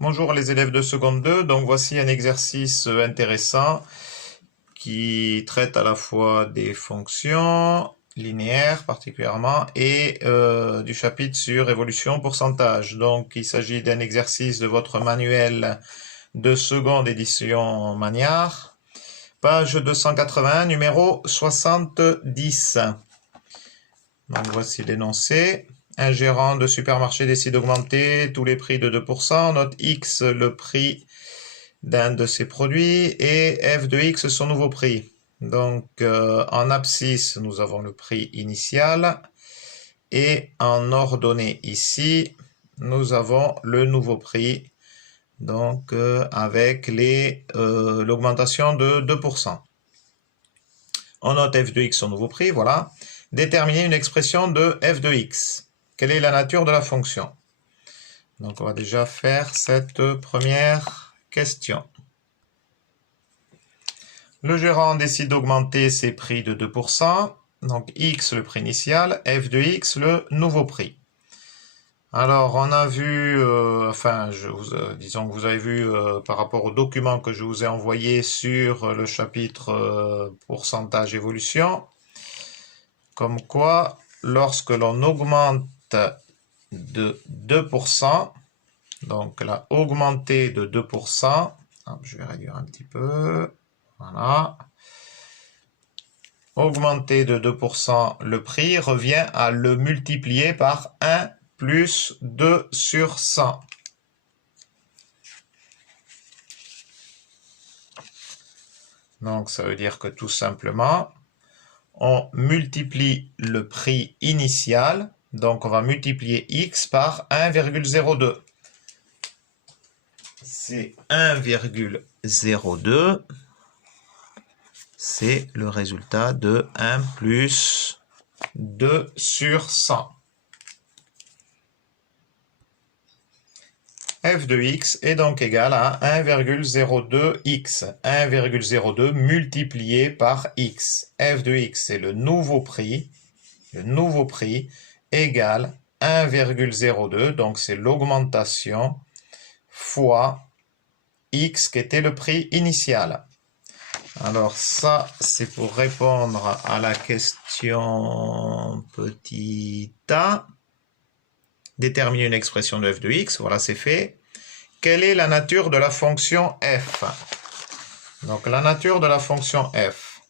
Bonjour les élèves de seconde 2, donc voici un exercice intéressant qui traite à la fois des fonctions linéaires particulièrement et du chapitre sur évolution pourcentage. Donc il s'agit d'un exercice de votre manuel de seconde édition Magnard, page 281, numéro 70. Donc voici l'énoncé. Un gérant de supermarché décide d'augmenter tous les prix de 2%, note X le prix d'un de ses produits et f de X son nouveau prix. Donc en abscisse, nous avons le prix initial et en ordonnée ici, nous avons le nouveau prix, donc avec l'augmentation de 2%. On note f de X son nouveau prix, voilà. Déterminer une expression de f de X. Quelle est la nature de la fonction? Donc on va déjà faire cette première question. Le gérant décide d'augmenter ses prix de 2%, donc X le prix initial, f de X le nouveau prix. Alors on a vu, disons que vous avez vu par rapport au document que je vous ai envoyé sur le chapitre pourcentage évolution, comme quoi lorsque l'on augmente de 2%, donc là, augmenté de 2%, je vais réduire un petit peu, voilà, augmenté de 2%, le prix revient à le multiplier par 1 plus 2 sur 100. Donc ça veut dire que tout simplement, on multiplie le prix initial, donc on va multiplier X par 1,02. C'est 1,02, c'est le résultat de 1 plus 2 sur 100. f de x est donc égal à 1,02x. 1,02 multiplié par x. f de x, c'est le nouveau prix égale 1,02, donc c'est l'augmentation fois x qui était le prix initial. Alors ça, c'est pour répondre à la question petit a. Déterminer une expression de f de x, voilà, c'est fait. Quelle est la nature de la fonction f? Donc la nature de la fonction f,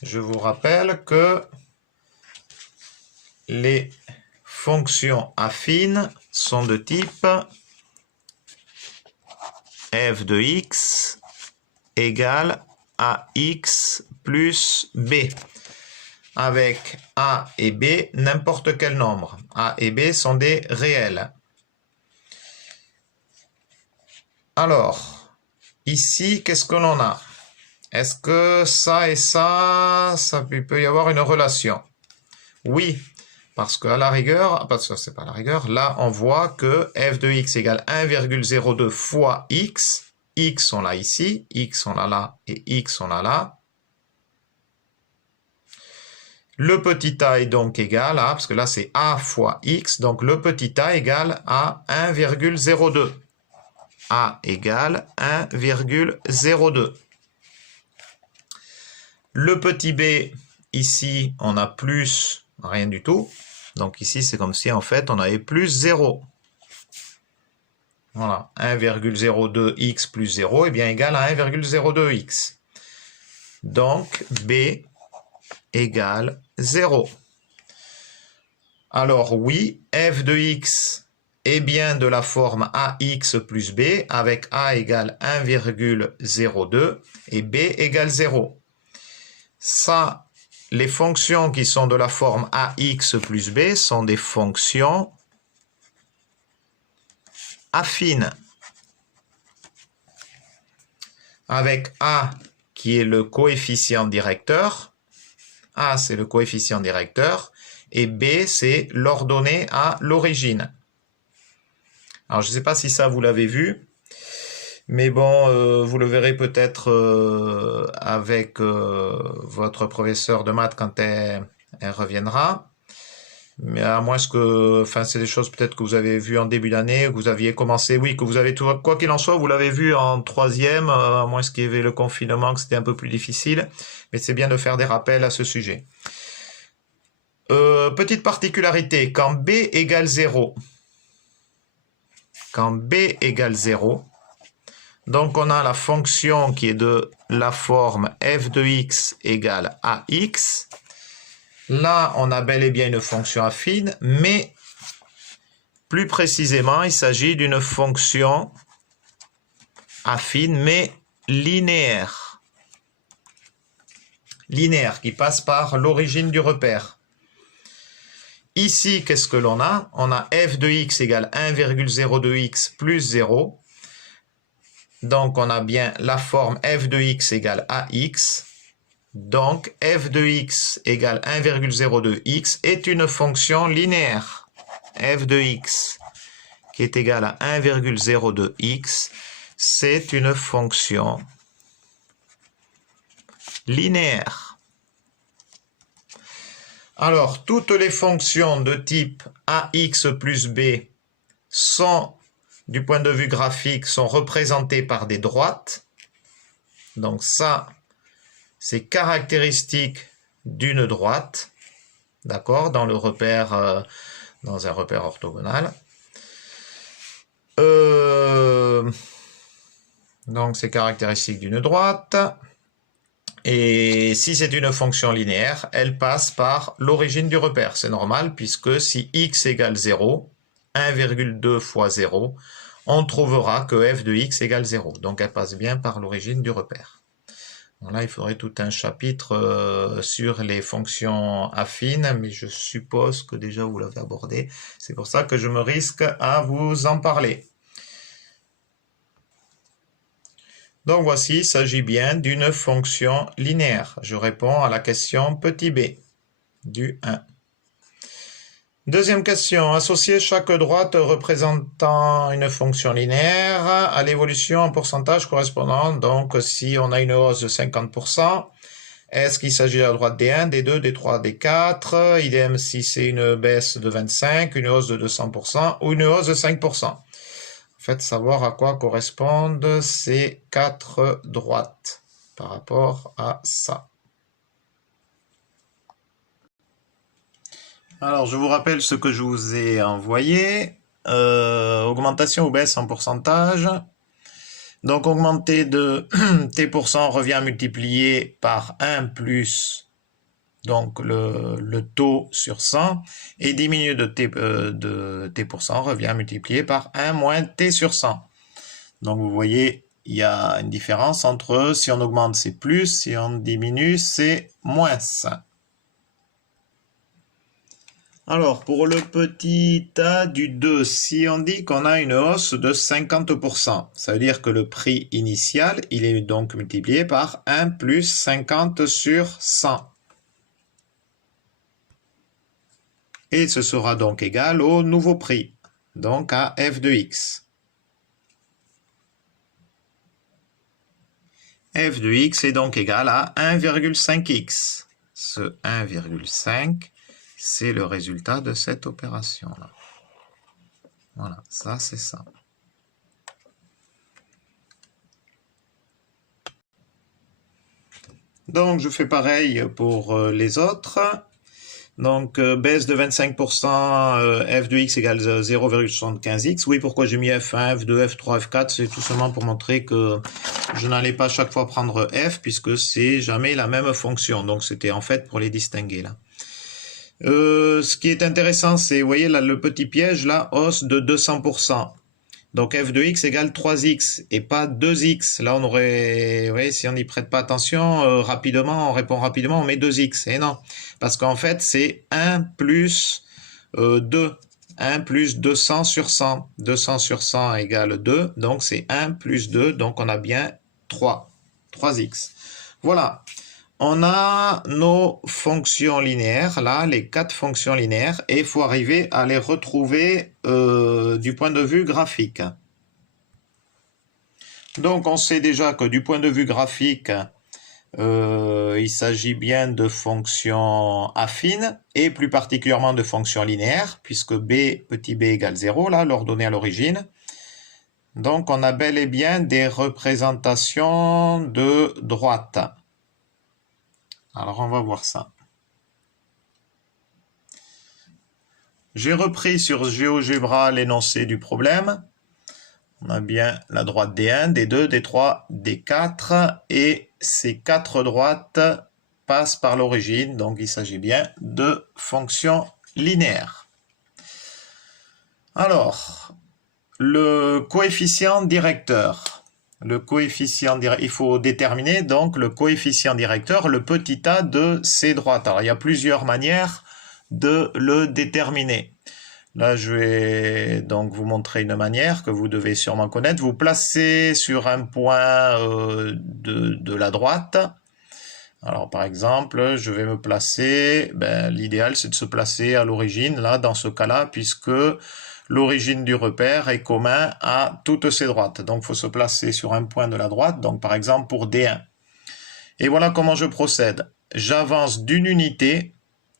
je vous rappelle que les fonctions affines sont de type f de x égale ax plus b. Avec a et b, n'importe quel nombre. A et b sont des réels. Alors, ici, qu'est-ce que l'on a? Est-ce que ça et ça peut y avoir une relation? Oui, parce qu'à la rigueur, parce que c'est pas à la rigueur, là on voit que f de x égale 1,02 fois x. X on l'a ici, x on l'a là et x on l'a là. Le petit a est donc égal à, parce que là c'est a fois x, donc le petit a égale à 1,02. A égale 1,02. Le petit b, ici on a plus rien du tout. Donc ici c'est comme si en fait on avait plus 0. Voilà, 1,02x plus 0 est bien égal à 1,02x. Donc b égale 0. Alors oui, f de x est bien de la forme ax plus b avec a égale 1,02 et b égale 0. Ça, les fonctions qui sont de la forme ax plus b sont des fonctions affines. Avec a qui est le coefficient directeur, a c'est le coefficient directeur, et b c'est l'ordonnée à l'origine. Alors je ne sais pas si ça vous l'avez vu, mais bon, vous le verrez peut-être avec votre professeur de maths quand elle reviendra. Mais à moins que, enfin, c'est des choses peut-être que vous avez vues en début d'année, que vous aviez commencé, oui, que vous avez tout, quoi qu'il en soit, vous l'avez vu en troisième, à moins qu'il y avait le confinement, que c'était un peu plus difficile. Mais c'est bien de faire des rappels à ce sujet. Petite particularité, quand b égale 0, donc on a la fonction qui est de la forme f de x égale ax. Là, on a bel et bien une fonction affine, mais plus précisément, il s'agit d'une fonction affine, mais linéaire. Linéaire, qui passe par l'origine du repère. Ici, qu'est-ce que l'on a? On a f de x égale 1,02x plus 0. Donc, on a bien la forme f de x égale ax. Donc, f de x égale 1,02x est une fonction linéaire. F de x qui est égale à 1,02x, c'est une fonction linéaire. Alors, toutes les fonctions de type ax plus b sont, du point de vue graphique, sont représentées par des droites. Donc ça, c'est caractéristique d'une droite, d'accord, dans le repère, dans un repère orthogonal. Donc c'est caractéristique d'une droite. Et si c'est une fonction linéaire, elle passe par l'origine du repère. C'est normal, puisque si x égale 0, 1,2 fois 0, on trouvera que f de x égale 0. Donc elle passe bien par l'origine du repère. Donc là, il faudrait tout un chapitre sur les fonctions affines, mais je suppose que déjà vous l'avez abordé. C'est pour ça que je me risque à vous en parler. Donc voici, il s'agit bien d'une fonction linéaire. Je réponds à la question petit b du 1. Deuxième question, associer chaque droite représentant une fonction linéaire à l'évolution en pourcentage correspondant. Donc si on a une hausse de 50%, est-ce qu'il s'agit de la droite D1, D2, D3, D4? Idem si c'est une baisse de 25, une hausse de 200% ou une hausse de 5%. Faites savoir à quoi correspondent ces 4 droites par rapport à ça. Alors, je vous rappelle ce que je vous ai envoyé. Augmentation ou baisse en pourcentage. Donc, augmenter de t% revient à multiplier par 1 plus donc le taux sur 100, et diminuer de t% revient à multiplier par 1 moins t sur 100. Donc vous voyez, il y a une différence entre si on augmente c'est plus, si on diminue c'est moins. Alors pour le petit a du 2, si on dit qu'on a une hausse de 50%, ça veut dire que le prix initial, il est donc multiplié par 1 plus 50 sur 100. Et ce sera donc égal au nouveau prix, donc à f de x. F de x est donc égal à 1,5x. Ce 1,5, c'est le résultat de cette opération-là. Voilà, ça c'est ça. Donc je fais pareil pour les autres. Donc, baisse de 25%, f de x égale 0,75x. Oui, pourquoi j'ai mis f1, f2, f3, f4? C'est tout simplement pour montrer que je n'allais pas chaque fois prendre f, puisque c'est jamais la même fonction. Donc, c'était en fait pour les distinguer, là. Ce qui est intéressant, c'est, vous voyez, là, le petit piège, là, hausse de 200%. Donc, f de x égale 3x et pas 2x. Là, on aurait, vous voyez, si on n'y prête pas attention, rapidement, on répond rapidement, on met 2x. Et non, parce qu'en fait, c'est 1 plus 2. 1 plus 200 sur 100. 200 sur 100 égale 2. Donc, c'est 1 plus 2. Donc, on a bien 3. 3x. Voilà. On a nos fonctions linéaires, là, les 4 fonctions linéaires, et il faut arriver à les retrouver du point de vue graphique. Donc, on sait déjà que du point de vue graphique, Il s'agit bien de fonctions affines et plus particulièrement de fonctions linéaires, puisque b, petit b égale 0, là, l'ordonnée à l'origine. Donc, on a bel et bien des représentations de droite. Alors, on va voir ça. J'ai repris sur GeoGebra l'énoncé du problème. On a bien la droite D1, D2, D3, D4 et ces quatre droites passent par l'origine, donc il s'agit bien de fonctions linéaires. Alors, le coefficient directeur. Il faut déterminer donc le coefficient directeur, le petit a de ces droites. Alors, il y a plusieurs manières de le déterminer. Là, je vais donc vous montrer une manière que vous devez sûrement connaître. Vous placez sur un point de la droite. Alors, par exemple, je vais me placer, l'idéal, c'est de se placer à l'origine, là, dans ce cas-là, puisque l'origine du repère est commun à toutes ces droites. Donc, il faut se placer sur un point de la droite, donc par exemple pour D1. Et voilà comment je procède. J'avance d'une unité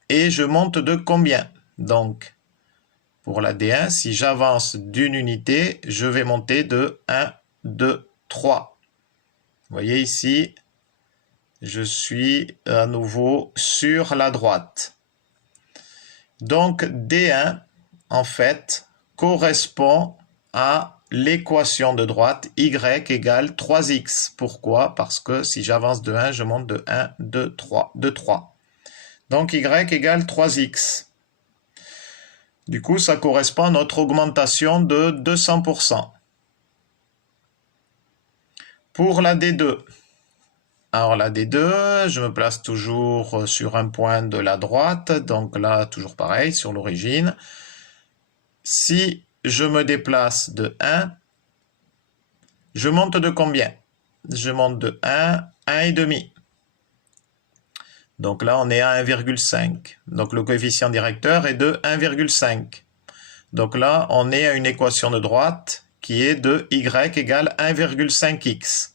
et je monte de combien? Donc, pour la D1, si j'avance d'une unité, je vais monter de 1, 2, 3. Vous voyez ici, je suis à nouveau sur la droite. Donc, D1, en fait, correspond à l'équation de droite y égale 3x. Pourquoi? Parce que si j'avance de 1, je monte de 1, 2, 3, de 3. Donc, y égale 3x. Du coup, ça correspond à notre augmentation de 200%. Pour la D2, alors la D2, je me place toujours sur un point de la droite, donc là, toujours pareil, sur l'origine. Si je me déplace de 1, je monte de combien? Je monte de 1, 1,5. Donc là, on est à 1,5. Donc le coefficient directeur est de 1,5. Donc là, on est à une équation de droite qui est de y égale 1,5x.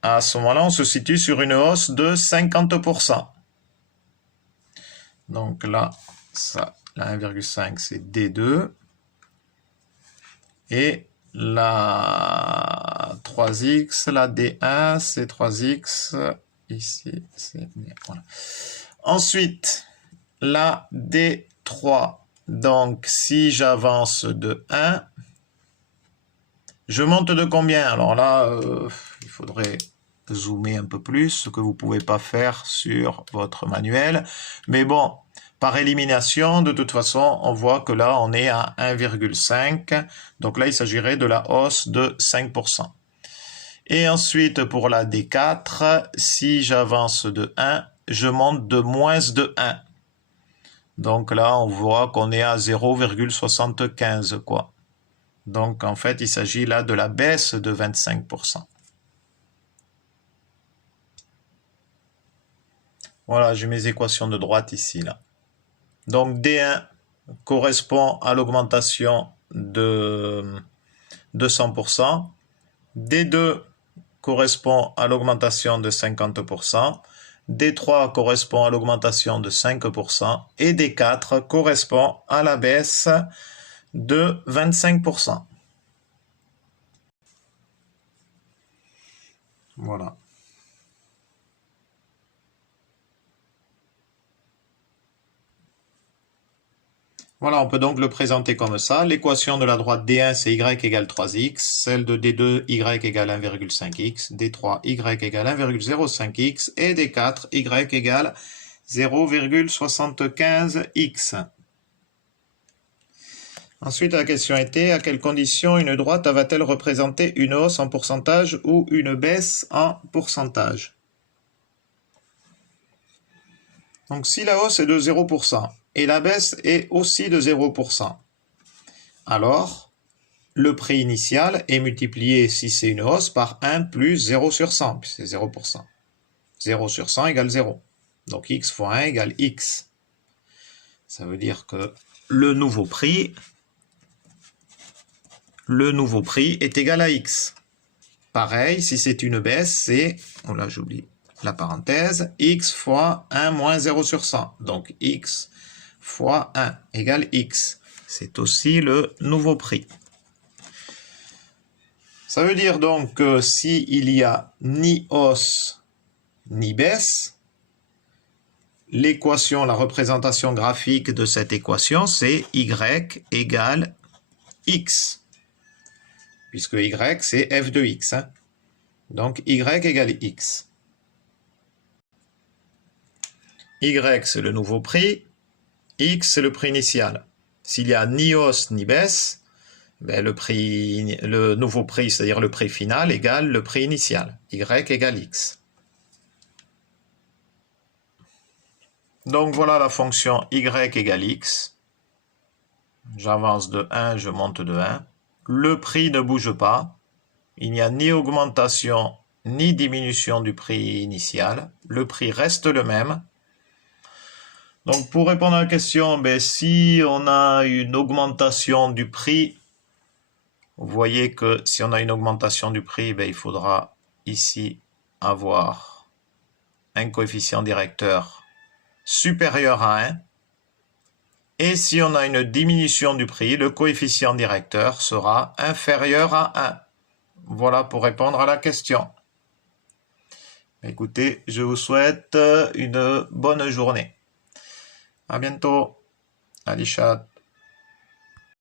À ce moment-là, on se situe sur une hausse de 50%. Donc là, ça, la 1,5, c'est D2. Et la 3x, la D1, c'est 3x. Ici, c'est... Voilà. Ensuite, la D3. Donc, si j'avance de 1, je monte de combien? Alors là, il faudrait zoomer un peu plus, ce que vous ne pouvez pas faire sur votre manuel. Mais bon, par élimination, de toute façon, on voit que là, on est à 1,5. Donc là, il s'agirait de la hausse de 5%. Et ensuite, pour la D4, si j'avance de 1, je monte de moins de 1. Donc là, on voit qu'on est à 0,75, quoi. Donc, en fait, il s'agit là de la baisse de 25%. Voilà, j'ai mes équations de droite ici, là. Donc, D1 correspond à l'augmentation de 200%. D2 correspond à l'augmentation de 50%. D3 correspond à l'augmentation de 5%. Et D4 correspond à la baisse de 25%. Voilà. Voilà, on peut donc le présenter comme ça. L'équation de la droite D1, c'est y égale 3x. Celle de D2, y égale 1,5x. D3, y égale 1,05x. Et D4, y égale 0,75x. Ensuite, la question était, à quelles conditions une droite va-t-elle représenter une hausse en pourcentage ou une baisse en pourcentage? Donc, si la hausse est de 0% et la baisse est aussi de 0%, alors le prix initial est multiplié, si c'est une hausse, par 1 plus 0 sur 100, puis c'est 0%. 0 sur 100 égale 0. Donc, x fois 1 égale x. Ça veut dire que le nouveau prix est égal à x. pareil, si c'est une baisse, c'est, oh là j'oublie la parenthèse, x fois 1 moins 0 sur 100. Donc x fois 1 égale x. C'est aussi le nouveau prix. Ça veut dire donc que s'il n'y a ni hausse ni baisse, l'équation, la représentation graphique de cette équation, c'est y égale x. Puisque y, c'est f de x. Hein. Donc y égale x. Y, c'est le nouveau prix. X, c'est le prix initial. S'il n'y a ni hausse ni baisse, ben le nouveau prix, c'est-à-dire le prix final, égale le prix initial. Y égale x. Donc voilà la fonction y égale x. J'avance de 1, je monte de 1. Le prix ne bouge pas. Il n'y a ni augmentation ni diminution du prix initial. Le prix reste le même. Donc pour répondre à la question, ben, si on a une augmentation du prix, vous voyez que si on a une augmentation du prix, ben, il faudra ici avoir un coefficient directeur supérieur à 1. Et si on a une diminution du prix, le coefficient directeur sera inférieur à 1. Voilà pour répondre à la question. Écoutez, je vous souhaite une bonne journée. À bientôt. Allez, chat.